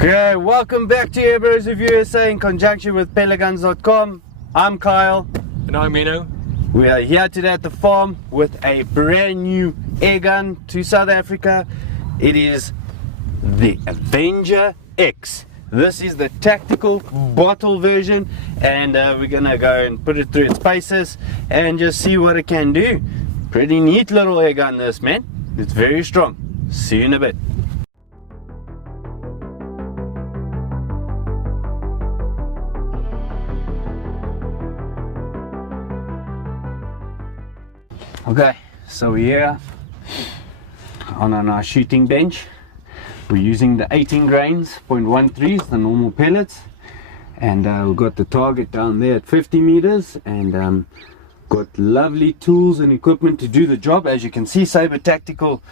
Okay, welcome back to Airbows of USA in conjunction with Peleguns.com. I'm Kyle. And I'm Mino. We are here today at the farm with a brand new air gun to South Africa. It is the Avenger-X. This is the tactical bottle version, and we're gonna go and put it through its paces and just see what it can do. Pretty neat little air gun this, man. It's very strong. See you in a bit. Okay, so we're here on our shooting bench. We're using the 18 grains, 0.13s, the normal pellets, and we've got the target down there at 50 meters, and got lovely tools and equipment to do the job. As you can see, Saber Tactical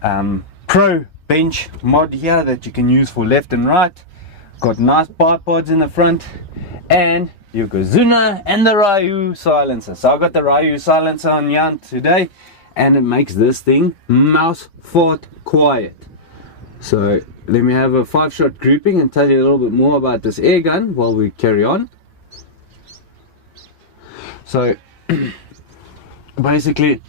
Pro bench mod here that you can use for left and right. Got nice bipods in the front, and your Yokozuna and the Ryu silencer. So I've got the Ryu silencer on yarn today, and it makes this thing mouse fart quiet. So let me have a 5-shot grouping and tell you a little bit more about this air gun while we carry on. So basically,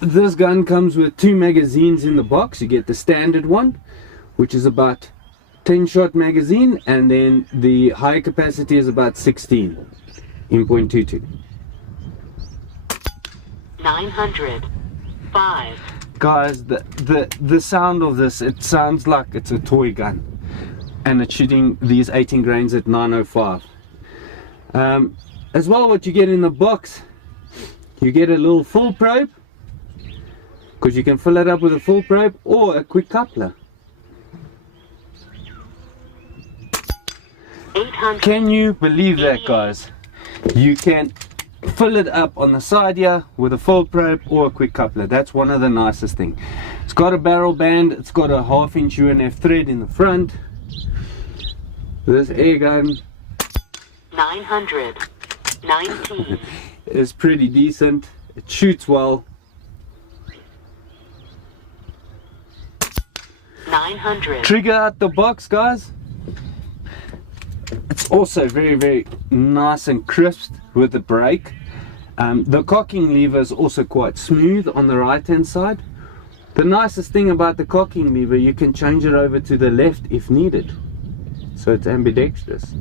this gun comes with 2 magazines in the box. You get the standard one, which is about 10-shot magazine, and then the high capacity is about 16 in .22. 905. Guys, the sound of this, it sounds like it's a toy gun, and it's shooting these 18 grains at 905. As well, what you get in the box, you get a little full probe, because you can fill it up with a full probe or a quick coupler. Can you believe that, guys? You can fill it up on the side here with a full probe or a quick coupler. That's one of the nicest things. It's got a barrel band, it's got a 1/2-inch UNF thread in the front. This air gun 919 is pretty decent. It shoots well. 900. Trigger out the box, guys. It's also very, very nice and crisp with the brake. The cocking lever is also quite smooth on the right hand side. The nicest thing about the cocking lever, you can change it over to the left if needed. So it's ambidextrous.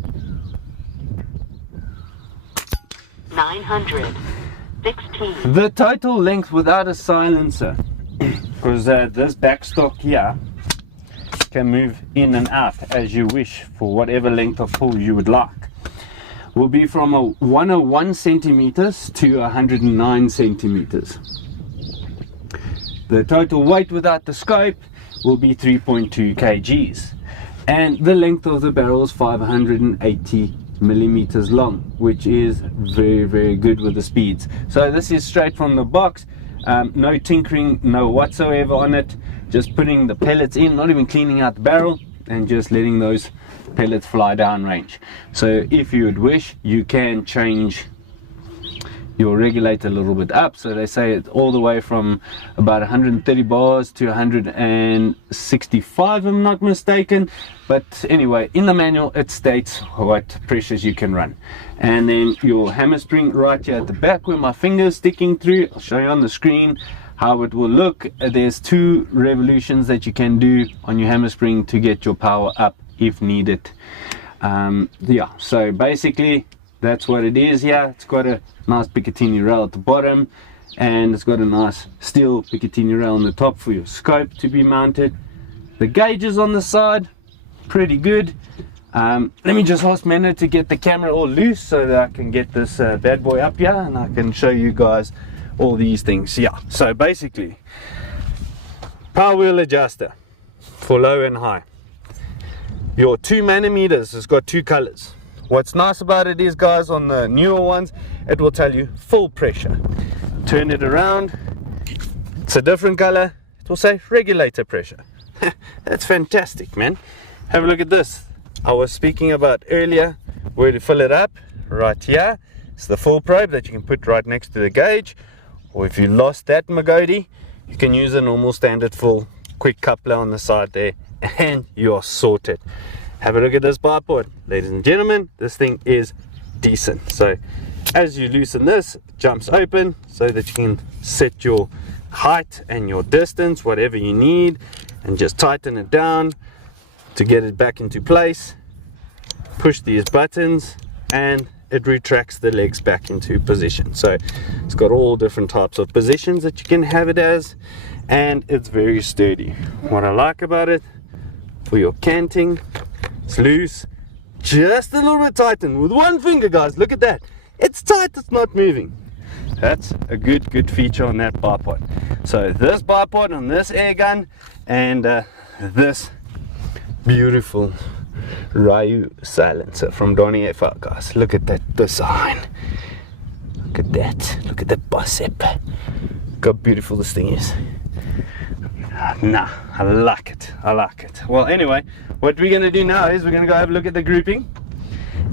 916. The total length without a silencer, because this backstock here can move in and out as you wish for whatever length of pull you would like, will be from a 101 centimeters to 109 centimeters. The total weight without the scope will be 3.2 kgs, and the length of the barrel is 580 millimeters long, which is very, very good with the speeds. So this is straight from the box. No tinkering, no whatsoever on it. Just putting the pellets in, not even cleaning out the barrel, and just letting those pellets fly down range. So if you would wish, you can change your regulator a little bit up. So they say it's all the way from about 130 bars to 165, if I'm not mistaken. But anyway, in the manual it states what pressures you can run. And then your hammer spring right here at the back where my finger is sticking through. I'll show you on the screen how it will look. There's 2 revolutions that you can do on your hammer spring to get your power up if needed. Yeah, so basically that's what it is here. It's got a nice Picatinny rail at the bottom, and it's got a nice steel Picatinny rail on the top for your scope to be mounted. The gauges on the side, pretty good. Let me just ask Mano to get the camera all loose so that I can get this bad boy up here and I can show you guys all these things. Yeah, so basically, power wheel adjuster for low and high. Your 2 manometers has got 2 colors. What's nice about it is, guys, on the newer ones, it will tell you full pressure. Turn it around, it's a different color. It will say regulator pressure. That's fantastic, man. Have a look at this. I was speaking about earlier where to fill it up. Right here, it's the full probe that you can put right next to the gauge. Or if you lost that Magodi, you can use a normal standard full quick coupler on the side there and you're sorted. Have a look at this bipod, ladies and gentlemen. This thing is decent. So as you loosen this, it jumps open so that you can set your height and your distance, whatever you need, and just tighten it down to get it back into place. Push these buttons and it retracts the legs back into position. So it's got all different types of positions that you can have it as, and it's very sturdy. What I like about it, for your canting, it's loose, just a little bit tightened with one finger, guys. Look at that, it's tight, it's not moving. That's a good feature on that bipod. So this bipod on this air gun, and this beautiful Ryu silencer from Donnie FR, guys. Look at that design, look at that, look at that bicep, look how beautiful this thing is. Nah, I like it, I like it. Well, anyway, what we're gonna do now is we're gonna go have a look at the grouping,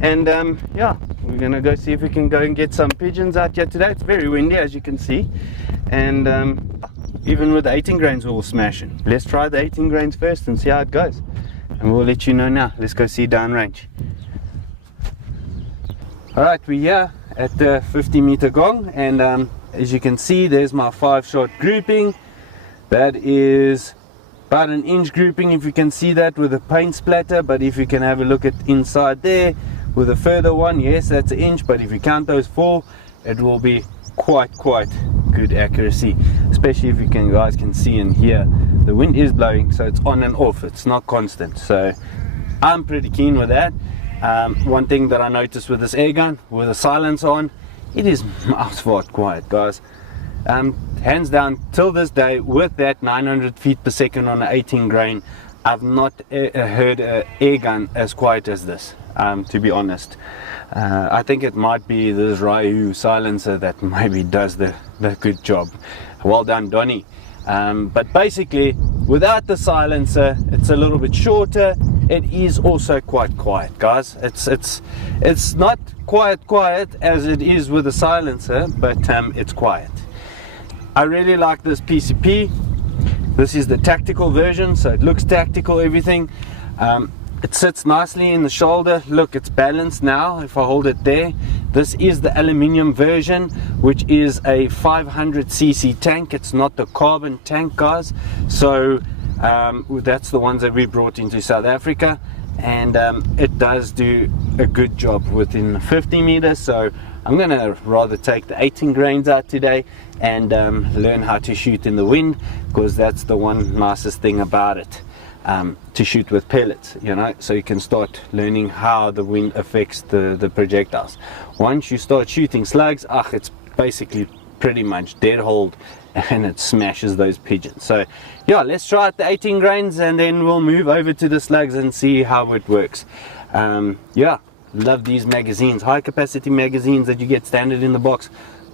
and yeah, we're gonna go see if we can go and get some pigeons out here today. It's very windy, as you can see, and even with the 18 grains we'll smash it. Let's try the 18 grains first and see how it goes, and we'll let you know now. Let's go see downrange. Alright, we're here at the 50-meter gong, and as you can see, there's my 5-shot grouping. That is about an inch grouping, if you can see that, with a paint splatter. But if you can have a look at inside there with a further one, yes, that's an inch, but if you count those 4, it will be quite good accuracy, especially if you guys can see and hear the wind is blowing, so it's on and off, it's not constant. So I'm pretty keen with that. One thing that I noticed with this air gun, with the silence on, it is mouth-fart quiet, guys. Hands down, till this day, with that 900 feet per second on an 18 grain, I've not heard an air gun as quiet as this, to be honest. I think it might be this Ryu silencer that maybe does the good job. Well done, Donnie. But basically, without the silencer, it's a little bit shorter. It is also quite quiet, guys. It's not quiet as it is with the silencer, but it's quiet. I really like this PCP. This is the tactical version, so it looks tactical, everything. It sits nicely in the shoulder. Look, it's balanced now if I hold it there. This is the aluminium version, which is a 500cc tank. It's not the carbon tank, guys. So that's the ones that we brought into South Africa, and it does do a good job within 50 meters. So I'm gonna rather take the 18 grains out today and learn how to shoot in the wind, because that's the one nicest thing about it, to shoot with pellets, you know, so you can start learning how the wind affects the projectiles. Once you start shooting slugs, it's basically pretty much dead hold, and it smashes those pigeons. So yeah, let's try out the 18 grains and then we'll move over to the slugs and see how it works. Yeah, love these magazines, high capacity magazines that you get standard in the box.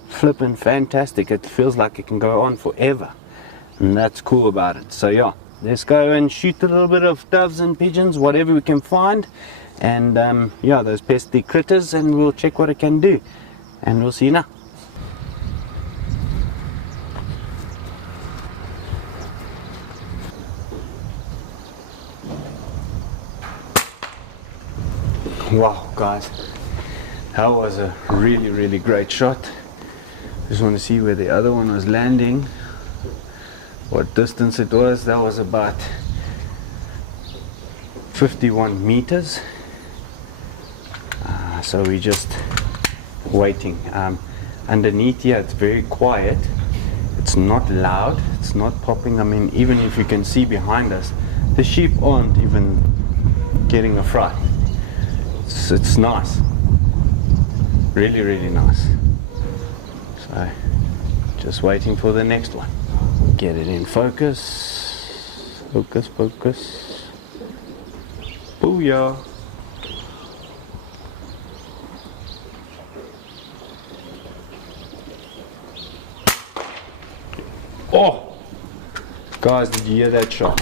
Flipping fantastic. It feels like it can go on forever, and that's cool about it. So yeah, let's go and shoot a little bit of doves and pigeons, whatever we can find, and yeah, those pesky critters, and we'll check what it can do, and we'll see you now. Wow, guys, that was a really great shot. Just want to see where the other one was landing, what distance it was. That was about 51 meters. So we're just waiting. Underneath here, it's very quiet. It's not loud, it's not popping. I mean, even if you can see behind us, the sheep aren't even getting a fright. It's nice, really nice. So just waiting for the next one. Get it in focus, focus. Booyah. Oh, guys, did you hear that shot?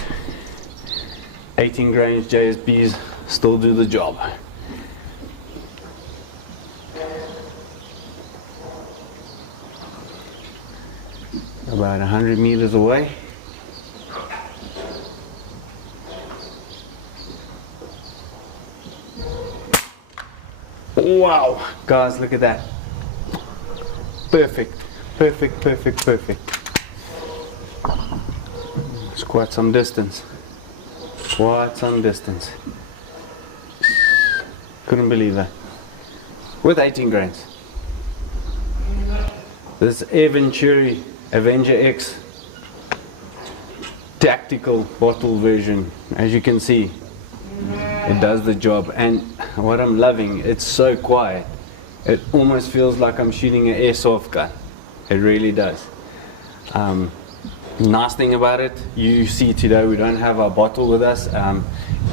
18 grains JSBs still do the job. About 100 meters away. Wow, guys, look at that. Perfect, perfect, perfect, perfect. It's quite some distance. Quite some distance. Couldn't believe that. With 18 grains. This Avenger-X tactical bottle version, as you can see, it does the job. And what I'm loving, it's so quiet. It almost feels like I'm shooting an airsoft gun. It really does. Nice thing about it, you see today we don't have our bottle with us.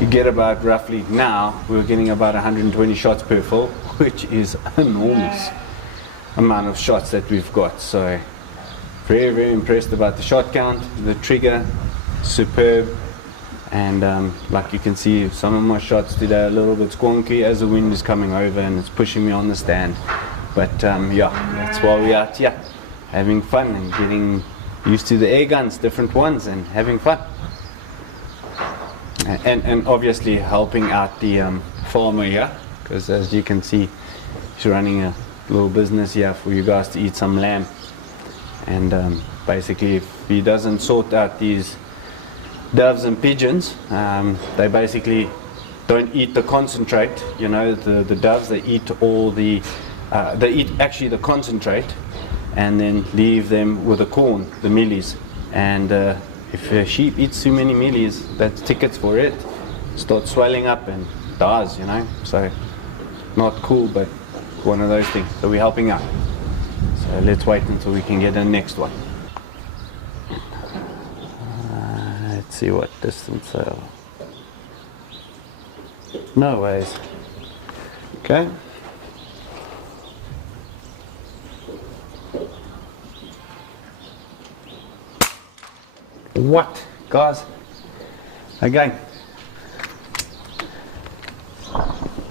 You get about roughly, now we're getting about 120 shots per fill, which is enormous amount of shots that we've got. So very, very impressed about the shot count, the trigger, superb. And like you can see, some of my shots today are a little bit squonky as the wind is coming over and it's pushing me on the stand. But yeah, that's why we're out here, having fun and getting used to the air guns, different ones, and having fun. And obviously helping out the farmer here, because as you can see, he's running a little business here for you guys to eat some lamb. And basically, if he doesn't sort out these doves and pigeons, they basically don't eat the concentrate. You know, the doves, they eat all the they eat actually the concentrate and then leave them with the corn, the mealies. And if a sheep eats too many mealies, that's tickets for it. Starts swelling up and dies, you know. So not cool, but one of those things. So we're helping out. So let's wait until we can get the next one. Let's see what distance. No ways. Okay. What, guys? Again,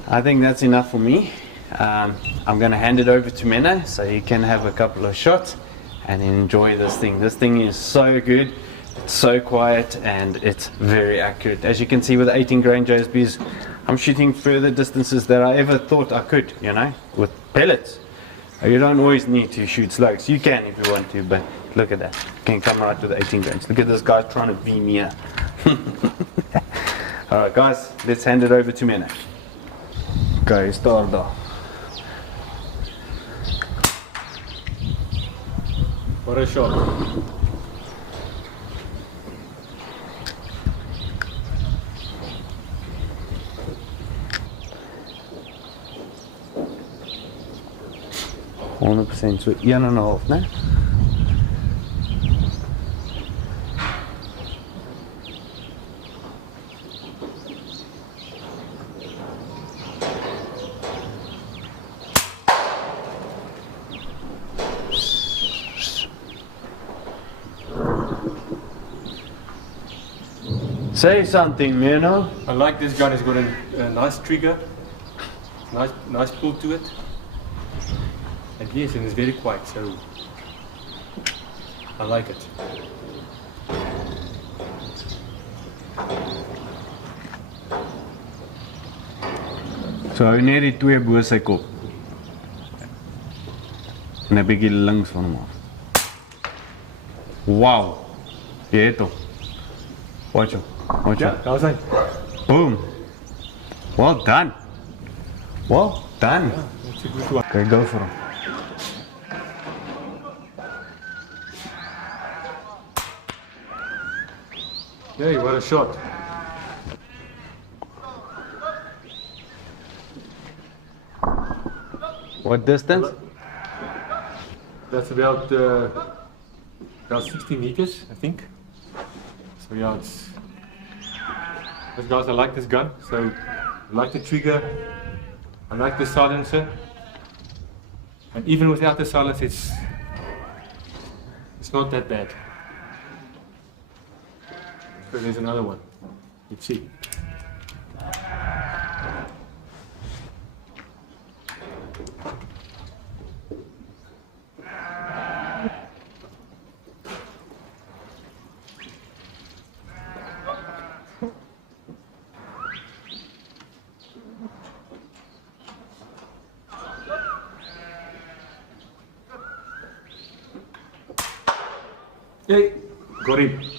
I think that's enough for me. I'm going to hand it over to Menno so he can have a couple of shots and enjoy this thing. This thing is so good, it's so quiet, and it's very accurate. As you can see with the 18 grain JSBs, I'm shooting further distances than I ever thought I could, you know, with pellets. You don't always need to shoot slugs. You can if you want to, but look at that. You can come right with the 18 grains. Look at this guy trying to beam here. Alright guys, let's hand it over to Menno. Okay, start off. What a shot. %, so 1,5, né? Say something, Menno. I like this gun. It's got a nice trigger, nice pull to it, and yes, and it's very quiet. So I like it. So hou net die twee bo sy kop. En 'n bietjie links van hom af. Wow. Jy het hom. Watch hom. Watch hom. Ja, daar is hy. Boom. Well done. Well done. Ja, that's a good one. Okay, go for him. Hey, what a shot. What distance? That's about 60 meters, I think. So yeah, guys, I like this gun. So I like the trigger, I like the silencer, and even without the silencer, it's not that bad. So there's another one. Let's see. Hey, got him.